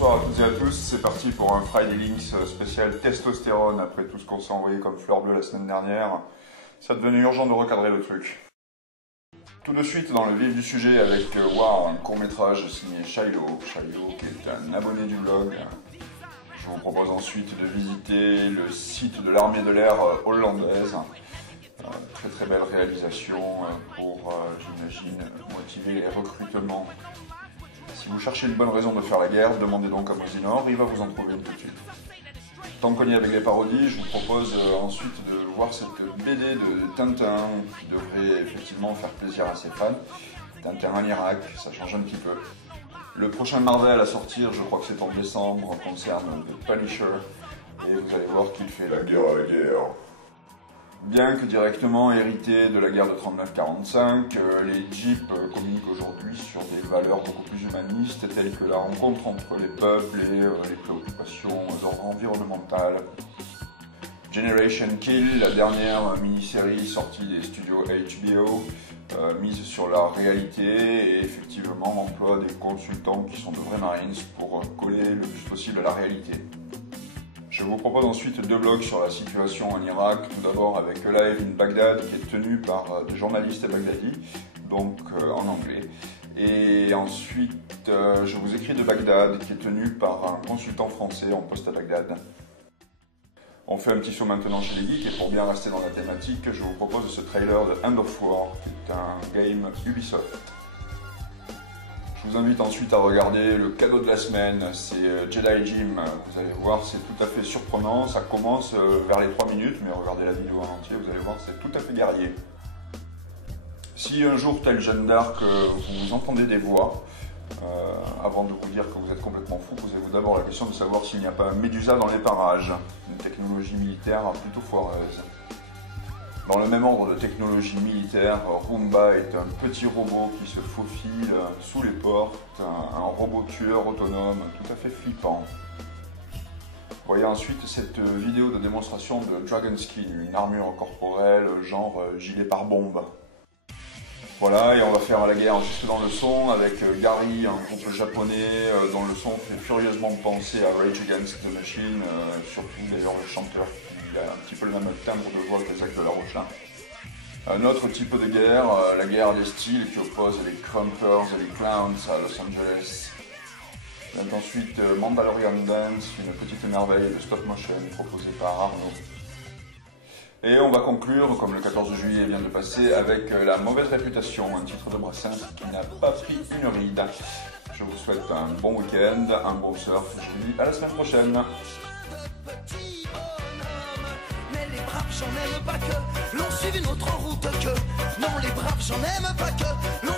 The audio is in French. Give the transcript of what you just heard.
bonsoir à toutes et à tous, c'est parti pour un Friday Links spécial testostérone après tout ce qu'on s'est envoyé comme fleur bleue la semaine dernière. Ça devenait urgent de recadrer le truc. Tout de suite dans le vif du sujet avec War, un court-métrage signé Shiloh qui est un abonné du blog. Je vous propose ensuite de visiter le site de l'armée de l'air hollandaise. Très belle réalisation pour, j'imagine, motiver les recrutements. Si vous cherchez une bonne raison de faire la guerre, demandez donc à Mosinor, il va vous en trouver une tout de suite. Tant qu'on y est avec les parodies, je vous propose ensuite de voir cette BD de Tintin qui devrait effectivement faire plaisir à ses fans. Tintin en Irak, ça change un petit peu. Le prochain Marvel à sortir, je crois que c'est en décembre, concerne The Punisher, et vous allez voir qu'il fait la guerre à la guerre. Bien que directement hérité de la guerre de 39-45, les Jeeps communiquent aujourd'hui sur des valeurs beaucoup plus humanistes telles que la rencontre entre les peuples et les préoccupations d'ordre environnemental. Generation Kill, la dernière mini-série sortie des studios HBO, mise sur la réalité et effectivement emploie des consultants qui sont de vrais Marines pour coller le plus possible à la réalité. Je vous propose ensuite deux blogs sur la situation en Irak, tout d'abord avec Live in Baghdad qui est tenu par des journalistes baghdadis, donc en anglais. Et ensuite, je vous écris de Bagdad qui est tenu par un consultant français en poste à Bagdad. On fait un petit saut maintenant chez les geeks et pour bien rester dans la thématique, je vous propose ce trailer de End of War qui est un game Ubisoft. Je vous invite ensuite à regarder le cadeau de la semaine, c'est Jedi Jim. Vous allez voir, c'est tout à fait surprenant. Ça commence vers les 3 minutes, mais regardez la vidéo en entier, vous allez voir, c'est tout à fait guerrier. Si un jour, tel Jeanne d'Arc, vous entendez des voix, avant de vous dire que vous êtes complètement fou, posez-vous d'abord la question de savoir s'il n'y a pas un Médusa dans les parages, une technologie militaire plutôt foireuse. Dans le même ordre de technologie militaire, Roomba est un petit robot qui se faufile sous les portes, un robot tueur autonome tout à fait flippant. Voyez ensuite cette vidéo de démonstration de Dragon Skin, une armure corporelle genre gilet pare-bombe. Voilà, et on va faire la guerre juste dans le son avec Gary, un groupe japonais dont le son fait furieusement penser à Rage Against the Machine, surtout d'ailleurs le chanteur. Il a un petit peu le même timbre de voix que Zach de la Rocha. Un autre type de guerre, la guerre des styles qui oppose les Crumpers et les Clowns à Los Angeles. Vient ensuite Mandalorian Dance, une petite merveille de stop motion proposée par Arnaud. Et on va conclure, comme le 14 juillet vient de passer, avec La Mauvaise Réputation, un titre de Brassens qui n'a pas pris une ride. Je vous souhaite un bon week-end, un bon surf, je vous dis à la semaine prochaine. Les braves j'en aime pas que l'on suive une autre route que non les braves j'en aime pas que l'on